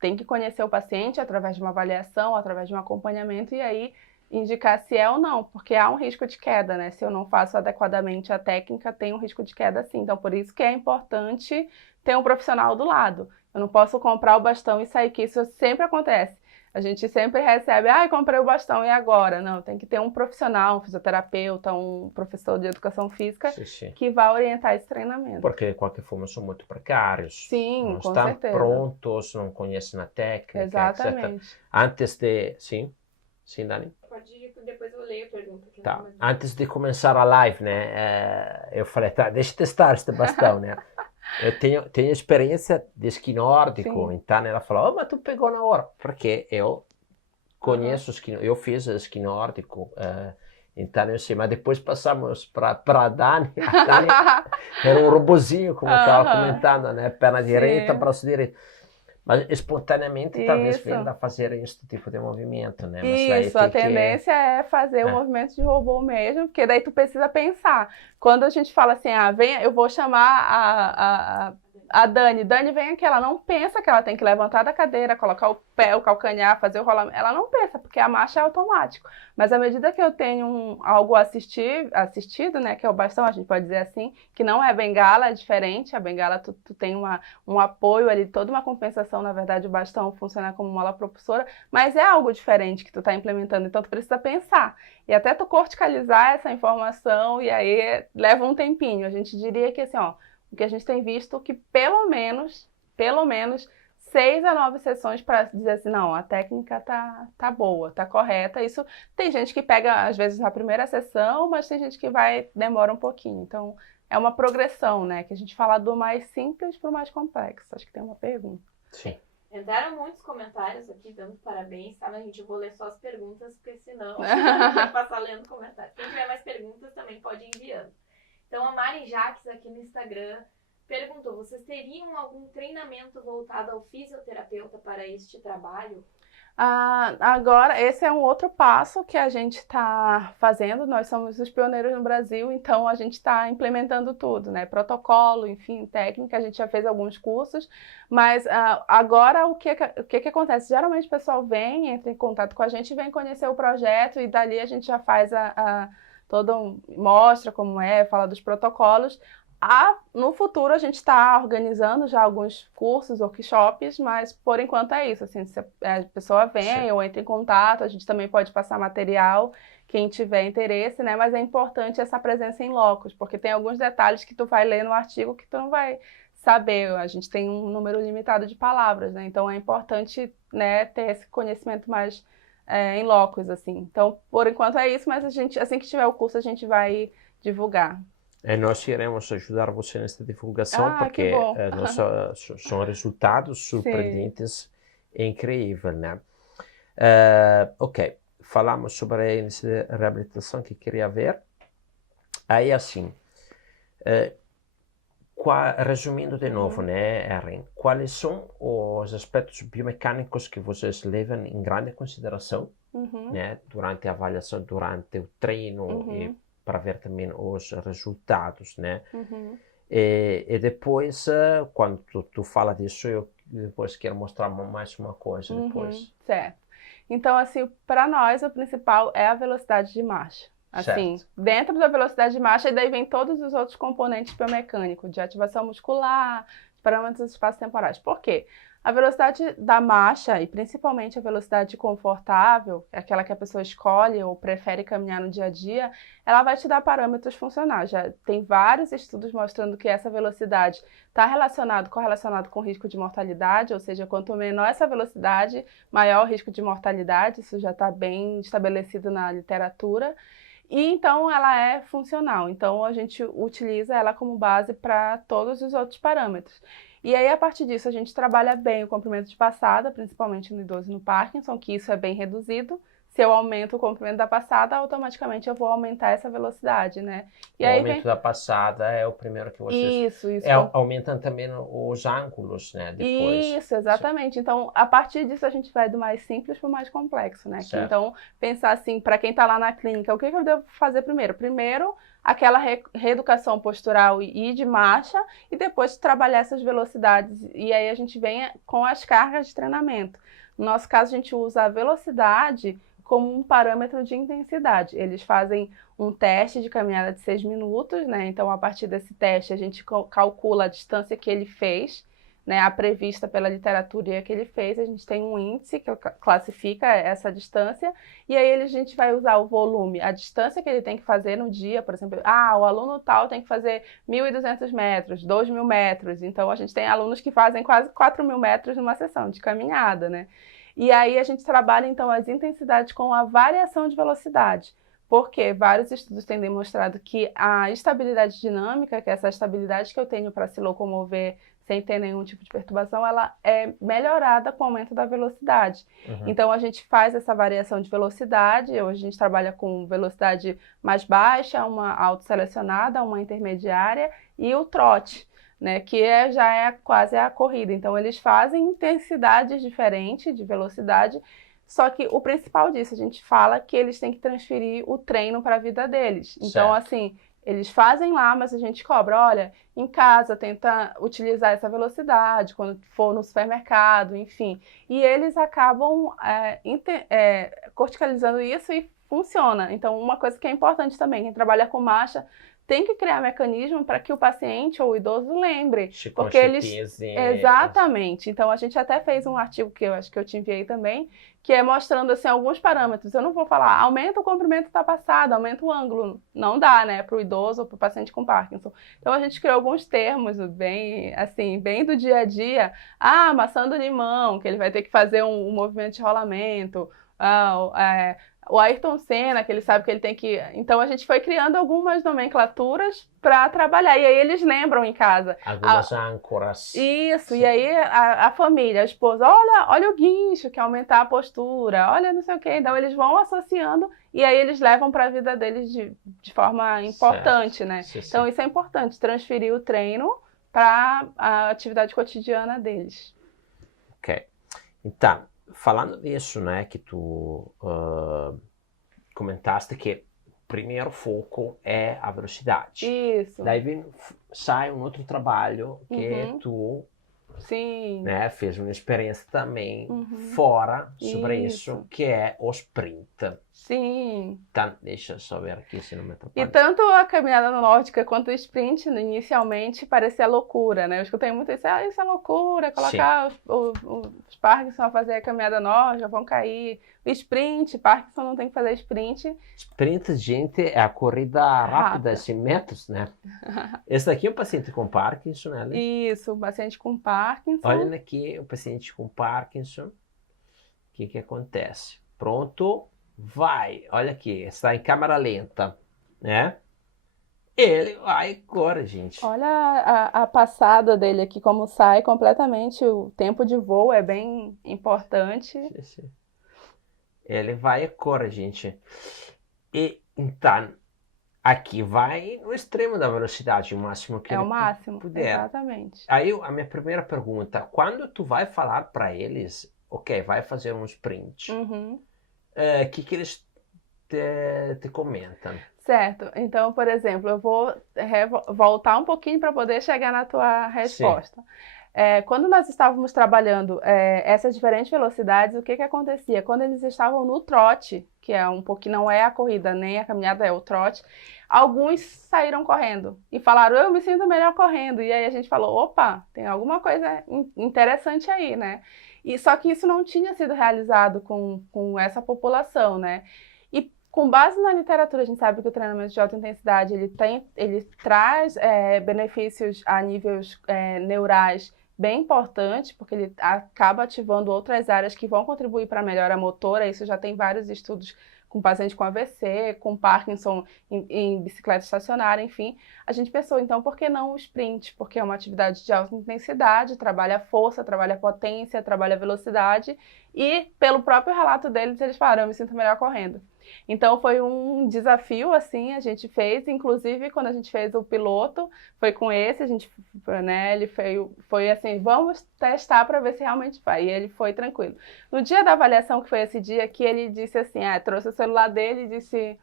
tem que conhecer o paciente através de uma avaliação, através de um acompanhamento, e aí indicar se é ou não, porque há um risco de queda, né? Se eu não faço adequadamente a técnica, tem um risco de queda sim. Então, por isso que é importante ter um profissional do lado. Eu não posso comprar o bastão e sair, que isso sempre acontece. A gente sempre recebe, comprei o bastão e agora? Não, tem que ter um profissional, um fisioterapeuta, um professor de educação física que vai orientar esse treinamento. Porque, de qualquer forma, são muito precários. Sim, não com estão certeza. prontos, não conhecem a técnica, exatamente. etc. Antes de... Sim, Dani? Pode ir, depois eu leio a pergunta. Aqui tá. Antes de começar a live, né, eu falei, deixa eu testar este bastão, né? Eu tenho experiência de esqui nórdico, então ela falou, mas tu pegou na hora, porque eu conheço esqui, eu fiz esqui nórdico, então eu sei, mas depois passamos para a Dani era um robozinho, como eu estava comentando, né, perna direita, braço direito. Mas espontaneamente talvez venha a fazer este tipo de movimento, né? Mas isso, a tendência é fazer o movimento de robô mesmo, porque daí tu precisa pensar. Quando a gente fala assim, vem, eu vou chamar a Dani, vem aqui, ela não pensa que ela tem que levantar da cadeira, colocar o pé, o calcanhar, fazer o rolamento, ela não pensa, porque a marcha é automático. Mas à medida que eu tenho algo assistido, né, que é o bastão, a gente pode dizer assim, que não é bengala, é diferente, a bengala tu tem um apoio ali, toda uma compensação, na verdade o bastão funciona como mola propulsora, mas é algo diferente que tu tá implementando, então tu precisa pensar. E até tu corticalizar essa informação, e aí leva um tempinho. A gente diria que assim, o que a gente tem visto que pelo menos 6 a 9 sessões para dizer assim, não, a técnica tá boa, tá correta. Isso tem gente que pega, às vezes, na primeira sessão, mas tem gente que demora um pouquinho. Então, é uma progressão, né? Que a gente fala do mais simples para o mais complexo. Acho que tem uma pergunta. Sim. Entraram muitos comentários aqui, dando parabéns, tá? Mas, gente, eu vou ler só as perguntas, porque senão eu vou passar lendo comentários. Quem tiver mais perguntas também pode ir enviando. Então, a Mari Jaques, aqui no Instagram, perguntou, vocês teriam algum treinamento voltado ao fisioterapeuta para este trabalho? Agora, esse é um outro passo que a gente está fazendo. Nós somos os pioneiros no Brasil, então a gente está implementando tudo, né? Protocolo, enfim, técnica, a gente já fez alguns cursos, mas agora o que acontece? Geralmente o pessoal entra em contato com a gente, vem conhecer o projeto e dali a gente já faz mostra como fala dos protocolos. No futuro a gente está organizando já alguns cursos, workshops, mas por enquanto é isso, assim, se a pessoa vem ou entra em contato, a gente também pode passar material, quem tiver interesse, né, mas é importante essa presença em locos, porque tem alguns detalhes que tu vai ler no artigo que tu não vai saber, a gente tem um número limitado de palavras, né, então é importante, né, ter esse conhecimento mais em locos, assim. Então, por enquanto é isso, mas a gente, assim que tiver o curso, a gente vai divulgar. Nós iremos ajudar você nesta divulgação, porque são resultados surpreendentes e incríveis, né? Ok, falamos sobre a índice de reabilitação que queria ver. Aí, assim, resumindo de novo, né, Erin, quais são os aspectos biomecânicos que vocês levam em grande consideração, né, durante a avaliação, durante o treino e para ver também os resultados, né? E depois, quando tu fala disso, eu depois quero mostrar mais uma coisa depois. Certo. Então, assim, para nós, o principal é a velocidade de marcha. Assim, dentro da velocidade de marcha, e daí vem todos os outros componentes biomecânicos, de ativação muscular, parâmetros espaço-temporais. Por quê? A velocidade da marcha, e principalmente a velocidade confortável, aquela que a pessoa escolhe ou prefere caminhar no dia a dia, ela vai te dar parâmetros funcionais. Já tem vários estudos mostrando que essa velocidade está correlacionado com o risco de mortalidade, ou seja, quanto menor essa velocidade, maior o risco de mortalidade, isso já está bem estabelecido na literatura. E então ela é funcional, então a gente utiliza ela como base para todos os outros parâmetros. E aí, a partir disso, a gente trabalha bem o comprimento de passada, principalmente no idoso e no Parkinson, que isso é bem reduzido. Se eu aumento o comprimento da passada, automaticamente eu vou aumentar essa velocidade, né? E o aumento da passada é o primeiro que vocês... Isso. Aumentam também os ângulos, né? Depois. Isso, exatamente. Então, a partir disso, a gente vai do mais simples para o mais complexo, né? Então, pensar assim, para quem está lá na clínica, o que eu devo fazer primeiro? Primeiro, aquela reeducação postural e de marcha, e depois trabalhar essas velocidades. E aí a gente vem com as cargas de treinamento. No nosso caso, a gente usa a velocidade como um parâmetro de intensidade. Eles fazem um teste de caminhada de 6 minutos, né? Então, a partir desse teste, a gente calcula a distância que ele fez, né, a prevista pela literatura que ele fez. A gente tem um índice que classifica essa distância, e aí a gente vai usar o volume, a distância que ele tem que fazer no dia, por exemplo, o aluno tal tem que fazer 1.200 metros, 2.000 metros, então a gente tem alunos que fazem quase 4.000 metros numa sessão de caminhada, né? E aí a gente trabalha, então, as intensidades com a variação de velocidade, porque vários estudos têm demonstrado que a estabilidade dinâmica, que é essa estabilidade que eu tenho para se locomover sem ter nenhum tipo de perturbação, ela é melhorada com o aumento da velocidade. Então, a gente faz essa variação de velocidade. Hoje a gente trabalha com velocidade mais baixa, uma autoselecionada, uma intermediária e o trote, né, que já é quase a corrida. Então, eles fazem intensidades diferentes de velocidade, só que o principal disso, a gente fala que eles têm que transferir o treino para a vida deles. Então, assim, eles fazem lá, mas a gente cobra, olha, em casa tenta utilizar essa velocidade, quando for no supermercado, enfim. E eles acabam corticalizando isso e funciona. Então, uma coisa que é importante também, quem trabalha com marcha tem que criar mecanismo para que o paciente ou o idoso lembre. Porque eles... Exatamente. Então, a gente até fez um artigo que eu acho que eu te enviei também, que é mostrando assim, alguns parâmetros. Eu não vou falar, aumenta o comprimento da passada, aumenta o ângulo. Não dá, né, para o idoso ou para o paciente com Parkinson. Então, a gente criou alguns termos bem, assim, bem do dia a dia. Maçã do limão, que ele vai ter que fazer um movimento de rolamento. O Ayrton Senna, que ele sabe que ele tem que... Então, a gente foi criando algumas nomenclaturas para trabalhar. E aí, eles lembram em casa. Algumas âncoras. Isso. Sim. E aí, a família, a esposa, olha o guincho, que é aumentar a postura. Olha não sei o quê. Então, eles vão associando e aí eles levam para a vida deles de forma importante, né? Sim, sim. Então, isso é importante. Transferir o treino para a atividade cotidiana deles. Ok. Então... Falando nisso, né, que tu comentaste que o primeiro foco é a velocidade. Isso. Daí sai um outro trabalho que tu Sim. Né, fez uma experiência também fora sobre isso, que é o sprint. Sim. Então, deixa eu só ver aqui se não me atrapalha. E tanto a caminhada nórdica quanto o sprint, inicialmente, parecia loucura, né? Eu escutei muito isso, isso é loucura, colocar os Parkinson a fazer a caminhada nórdica, vão cair. O sprint, Parkinson não tem que fazer sprint. Sprint, gente, é a corrida rápida, 100 metros, né? Esse daqui é o paciente com Parkinson, né? Isso, o paciente com Parkinson. Olha aqui, o paciente com Parkinson. O que acontece? Pronto. Vai, olha aqui, está em câmera lenta, né? Ele vai e corre, gente. Olha a passada dele aqui, como sai completamente, o tempo de voo é bem importante. Sim. Ele vai e corre, gente. E então, aqui vai no extremo da velocidade, o máximo que ele o máximo, puder. Exatamente. Aí a minha primeira pergunta, quando tu vai falar para eles, ok, vai fazer um sprint, que eles te comentam? Certo. Então, por exemplo, eu vou voltar um pouquinho para poder chegar na tua resposta. Quando nós estávamos trabalhando essas diferentes velocidades, o que acontecia? Quando eles estavam no trote, que é um pouquinho, não é a corrida nem a caminhada, é o trote, alguns saíram correndo e falaram, eu me sinto melhor correndo. E aí a gente falou, opa, tem alguma coisa interessante aí, né? E só que isso não tinha sido realizado com essa população, né? E com base na literatura, a gente sabe que o treinamento de alta intensidade, ele traz benefícios a níveis neurais bem importantes, porque ele acaba ativando outras áreas que vão contribuir para a melhora motora. Isso já tem vários estudos com paciente com AVC, com Parkinson em bicicleta estacionária, enfim. A gente pensou, então, por que não o sprint? Porque é uma atividade de alta intensidade, trabalha força, trabalha potência, trabalha velocidade, e pelo próprio relato deles, eles falaram, eu me sinto melhor correndo. Então, foi um desafio, assim, a gente fez, inclusive, quando a gente fez o piloto, foi com esse, a gente, né, ele foi assim, vamos testar para ver se realmente vai, e ele foi tranquilo. No dia da avaliação, que foi esse dia, que ele disse assim, trouxe o celular dele e disse,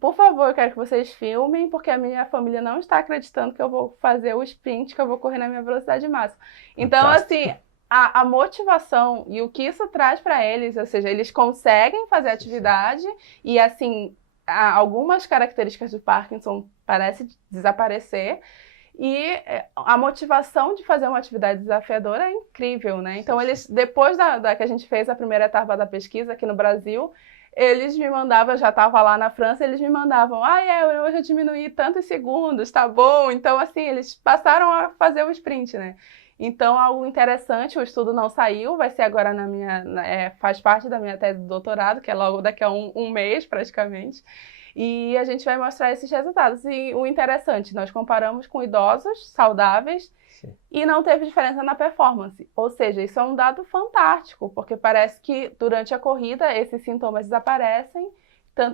por favor, eu quero que vocês filmem, porque a minha família não está acreditando que eu vou fazer o sprint, que eu vou correr na minha velocidade máxima. Então, assim... A motivação e o que isso traz para eles, ou seja, eles conseguem fazer atividade e, assim, algumas características do Parkinson parecem desaparecer E a motivação de fazer uma atividade desafiadora é incrível, né? Então, eles, depois que a gente fez a primeira etapa da pesquisa aqui no Brasil, eles me mandavam, eu já estava lá na França, eles me mandavam, hoje eu diminuí tantos segundos, tá bom? Então, assim, eles passaram a fazer o sprint, né? Então, algo interessante, o estudo não saiu, vai ser agora faz parte da minha tese de doutorado, que é logo daqui a um mês, praticamente. E a gente vai mostrar esses resultados. E o interessante, nós comparamos com idosos saudáveis e não teve diferença na performance. Ou seja, isso é um dado fantástico, porque parece que durante a corrida esses sintomas desaparecem.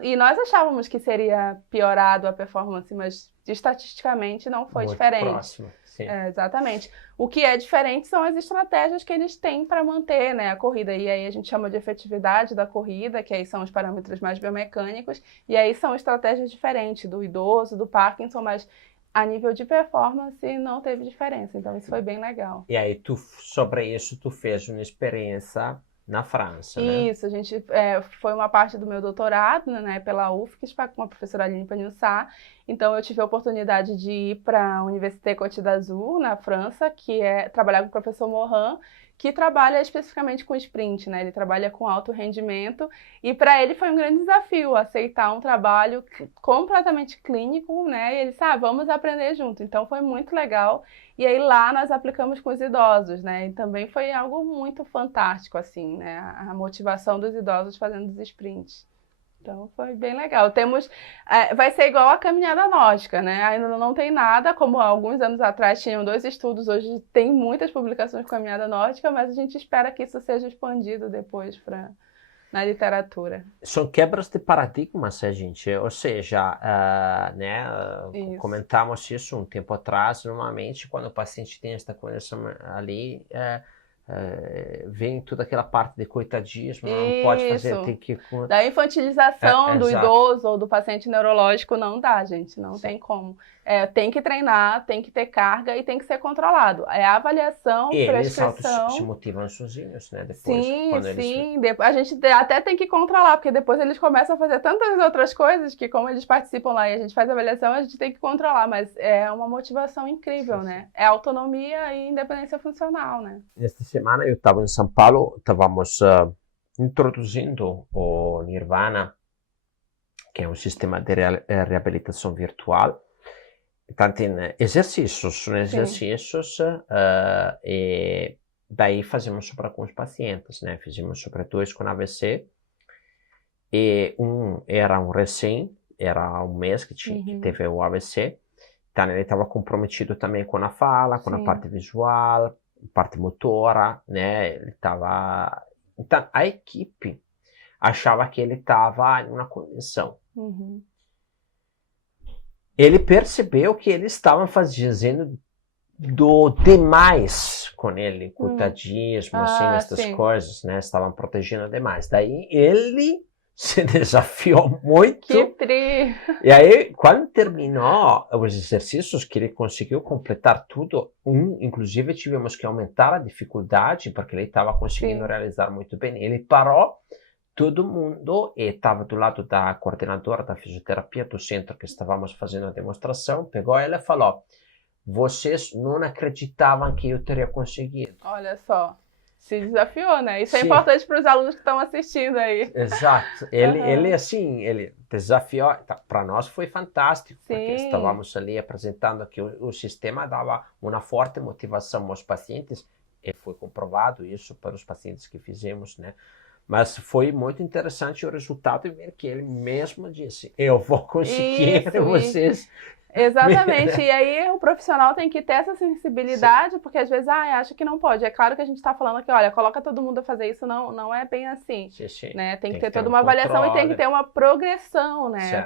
E nós achávamos que seria piorado a performance, mas estatisticamente não foi muito diferente. Próximo. Sim. Exatamente. O que é diferente são as estratégias que eles têm para manter, né, a corrida. E aí a gente chama de efetividade da corrida, que aí são os parâmetros mais biomecânicos. E aí são estratégias diferentes do idoso, do Parkinson, mas a nível de performance não teve diferença. Então isso foi bem legal. E aí sobre isso tu fez uma experiência na França, né? Isso, a gente foi uma parte do meu doutorado, né, pela UFSC, com a professora Aline Panhussá. Então, eu tive a oportunidade de ir para a Université Côte d'Azur, na França, que é trabalhar com o professor Morin, que trabalha especificamente com sprint, né? Ele trabalha com alto rendimento e para ele foi um grande desafio aceitar um trabalho completamente clínico, né? E ele disse, vamos aprender junto. Então foi muito legal. E aí lá nós aplicamos com os idosos, né? E também foi algo muito fantástico, assim, né? A motivação dos idosos fazendo os sprints. Então foi bem legal. Vai ser igual a caminhada nórdica, né? Ainda não tem nada, como alguns anos atrás tinham 2 estudos, hoje tem muitas publicações com caminhada nórdica, mas a gente espera que isso seja expandido depois na literatura. São quebras de paradigmas, gente. Ou seja, né? Comentamos isso um tempo atrás. Normalmente, quando o paciente tem esta condição ali, vem toda aquela parte de coitadismo, não pode fazer, tem que... Da infantilização do idoso ou do paciente neurológico não dá, gente, não tem como. Tem que treinar, tem que ter carga e tem que ser controlado. É a avaliação, prescrição... Eles se motivam sozinhos, né? Depois, sim. A gente até tem que controlar, porque depois eles começam a fazer tantas outras coisas que, como eles participam lá e a gente faz a avaliação, a gente tem que controlar, mas é uma motivação incrível, né? É autonomia e independência funcional, né? Esta semana eu estava em São Paulo, estávamos introduzindo o Nirvana, que é um sistema de reabilitação virtual. Então, tem exercícios, e daí fazemos sobre alguns pacientes, né? Fizemos sobre 2 com AVC, e era um recém, era um mês que teve o AVC, então ele estava comprometido também com a fala, com a parte visual, parte motora, né? Ele estava... Então, a equipe achava que ele estava em uma condição. Ele percebeu que eles estavam fazendo demais com ele, coitadismo, essas coisas, né? Estavam protegendo demais. Daí ele se desafiou muito. Que tri! E aí, quando terminou os exercícios, que ele conseguiu completar tudo, inclusive tivemos que aumentar a dificuldade, porque ele estava conseguindo realizar muito bem. Ele parou, todo mundo, e estava do lado da coordenadora da fisioterapia do centro que estávamos fazendo a demonstração, pegou ela e falou, vocês não acreditavam que eu teria conseguido. Olha só. Se desafiou, né? Isso é importante para os alunos que estão assistindo aí. Exato. Ele desafiou. Para nós foi fantástico, porque estávamos ali apresentando que o sistema dava uma forte motivação aos pacientes, e foi comprovado isso para os pacientes que fizemos, né? Mas foi muito interessante o resultado e ver que ele mesmo disse, eu vou conseguir vocês... Exatamente, e aí o profissional tem que ter essa sensibilidade, porque às vezes, acha que não pode. É claro que a gente está falando que, olha, coloca todo mundo a fazer isso, não é bem assim, né? Tem que ter toda uma avaliação e tem que ter uma progressão, né?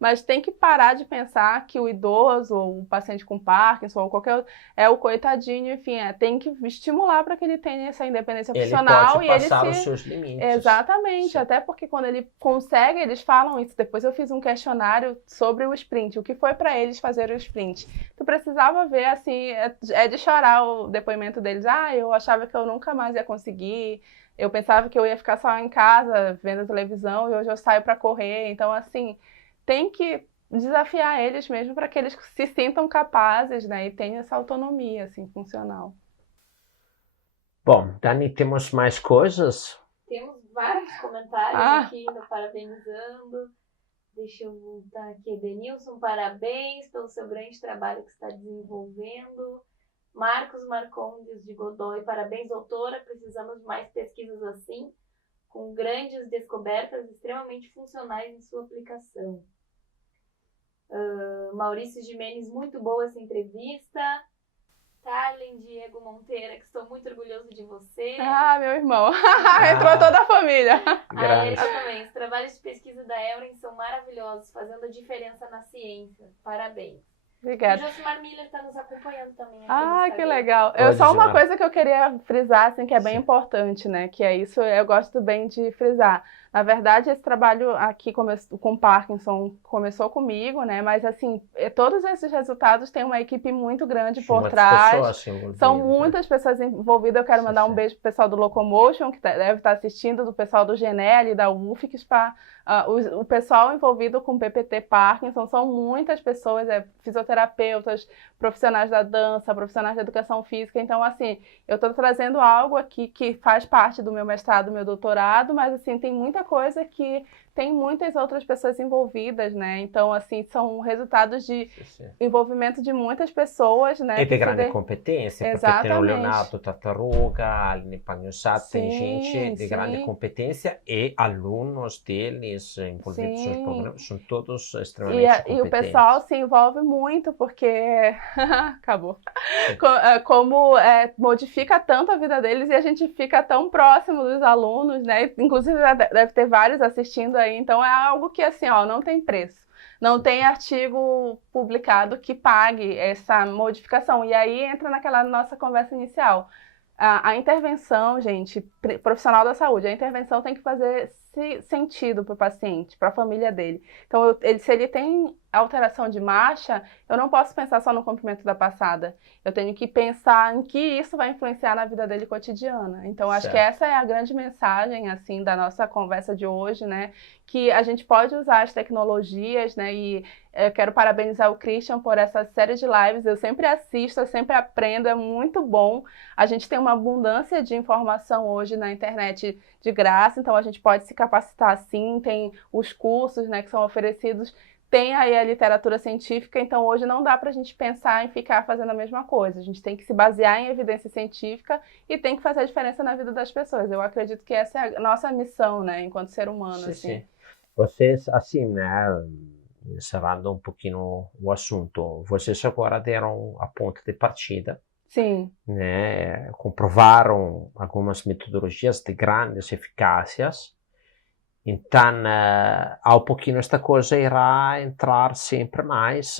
Mas tem que parar de pensar que o idoso, ou o paciente com Parkinson, ou qualquer outro, é o coitadinho, enfim, tem que estimular para que ele tenha essa independência funcional. Ele pode passar os seus limites. Exatamente, até porque quando ele consegue, eles falam isso. Depois eu fiz um questionário sobre o sprint, o que foi para eles fazer o sprint. Tu precisava ver, assim, é de chorar o depoimento deles. Eu achava que eu nunca mais ia conseguir, eu pensava que eu ia ficar só em casa vendo televisão e hoje eu saio para correr. Então, assim, tem que desafiar eles mesmo para que eles se sintam capazes, né, e tenham essa autonomia, assim, funcional. Bom, Dani, temos mais coisas? Temos vários comentários aqui, parabenizando. Deixa eu voltar aqui. Denilson, parabéns pelo seu grande trabalho que está desenvolvendo. Marcos Marcondes de Godoy, parabéns, doutora. Precisamos de mais pesquisas assim, com grandes descobertas extremamente funcionais em sua aplicação. Maurício Gimenez, muito boa essa entrevista. Tarlen Diego Monteira, que estou muito orgulhoso de você. Ah, meu irmão. Entrou toda a família. A Erika também. Os trabalhos de pesquisa da Elren são maravilhosos, fazendo a diferença na ciência. Parabéns. Obrigada. O Josimar Miller está nos acompanhando também aqui. Ah, que legal. Só uma coisa que eu queria frisar, assim, que é bem importante, né? Que é isso, eu gosto bem de frisar. Na verdade, esse trabalho aqui com Parkinson começou comigo, né? Mas, assim, todos esses resultados têm uma equipe muito grande por trás. São muitas pessoas envolvidas. Eu quero mandar um beijo pro pessoal do Locomotion, que deve estar assistindo, do pessoal do GENEL, da UFIX, o pessoal envolvido com PPT Parkinson. São muitas pessoas, fisioterapeutas, profissionais da dança, profissionais da educação física. Então, assim, eu estou trazendo algo aqui que faz parte do meu mestrado, do meu doutorado, mas, assim, tem muita coisa que tem muitas outras pessoas envolvidas, né? Então, assim, são resultados de envolvimento de muitas pessoas, né? E de grande competência, porque tem o Leonardo Tartaruga, a Aline Pagnussat, tem gente de grande competência e alunos deles envolvidos nos programas, são todos extremamente competentes. E o pessoal se envolve muito porque... Acabou. Como modifica tanto a vida deles e a gente fica tão próximo dos alunos, né? Inclusive, deve ter vários assistindo aí, então é algo que, assim, ó, não tem preço. Não tem artigo publicado que pague essa modificação. E aí entra naquela nossa conversa inicial. A intervenção, gente, profissional da saúde, a intervenção tem que fazer sentido para o paciente, para a família dele. Então, se ele tem alteração de marcha, eu não posso pensar só no comprimento da passada. Eu tenho que pensar em que isso vai influenciar na vida dele cotidiana. Então, acho que essa é a grande mensagem, assim, da nossa conversa de hoje, né? Que a gente pode usar as tecnologias, né? E eu quero parabenizar o Christian por essa série de lives. Eu sempre assisto, eu sempre aprendo, é muito bom. A gente tem uma abundância de informação hoje na internet de graça, então a gente pode se capacitar sim, tem os cursos, né, que são oferecidos, tem aí a literatura científica, então hoje não dá para a gente pensar em ficar fazendo a mesma coisa. A gente tem que se basear em evidência científica e tem que fazer a diferença na vida das pessoas. Eu acredito que essa é a nossa missão, né, enquanto ser humano. Sim, assim. sim. Vocês, assim, né, encerrando um pouquinho o assunto, vocês agora deram a ponta de partida. Sim. Né, comprovaram algumas metodologias de grandes eficácias. Então, ao pouquinho esta coisa irá entrar sempre mais.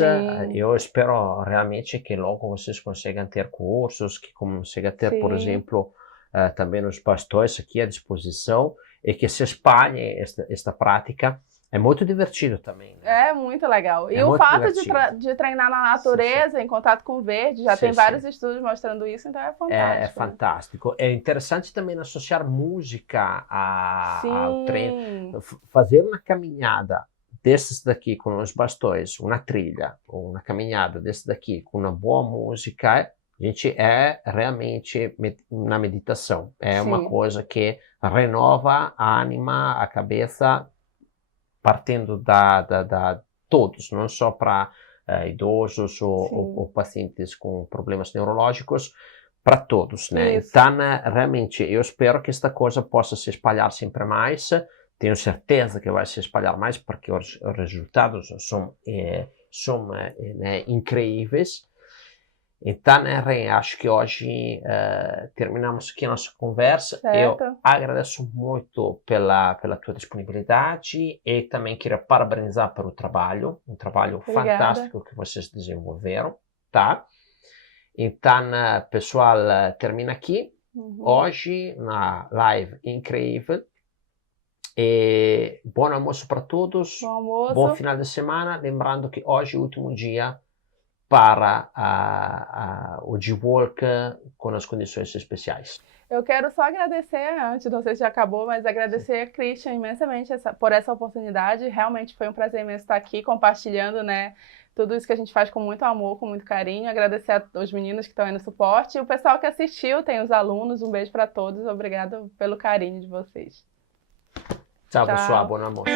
Eu espero realmente que logo vocês consigam ter cursos, que consigam ter, por exemplo, também os bastões aqui à disposição e que se espalhe esta prática. É muito divertido também. Né? É muito legal. E o fato de treinar na natureza, em contato com o verde, já tem vários estudos mostrando isso, então é fantástico. É fantástico. É interessante também associar música ao treino. Fazer uma caminhada desses daqui com os bastões, uma trilha, ou uma caminhada desse daqui com uma boa música, a gente é realmente na meditação. É uma coisa que renova a ânima, a cabeça, partindo da todos, não só para idosos ou pacientes com problemas neurológicos, para todos, né? Isso. Então, realmente, eu espero que esta coisa possa se espalhar sempre mais, tenho certeza que vai se espalhar mais, porque os resultados são incríveis. Então, acho que hoje terminamos aqui a nossa conversa. Certo. Eu agradeço muito pela tua disponibilidade e também queria parabenizar pelo trabalho, um trabalho fantástico que vocês desenvolveram, tá? Então, pessoal, termina aqui hoje na live incrível. E bom almoço para todos. Bom almoço. Bom final de semana. Lembrando que hoje é o último dia para o D-Walk com as condições especiais. Eu quero só agradecer, antes, não sei se já acabou, mas agradecer a Christian imensamente por essa oportunidade. Realmente foi um prazer imenso estar aqui compartilhando, né, tudo isso que a gente faz com muito amor, com muito carinho. Agradecer aos meninos que estão aí no suporte e o pessoal que assistiu, tem os alunos. Um beijo para todos. Obrigado pelo carinho de vocês. Tchau, pessoal. Bom almoço.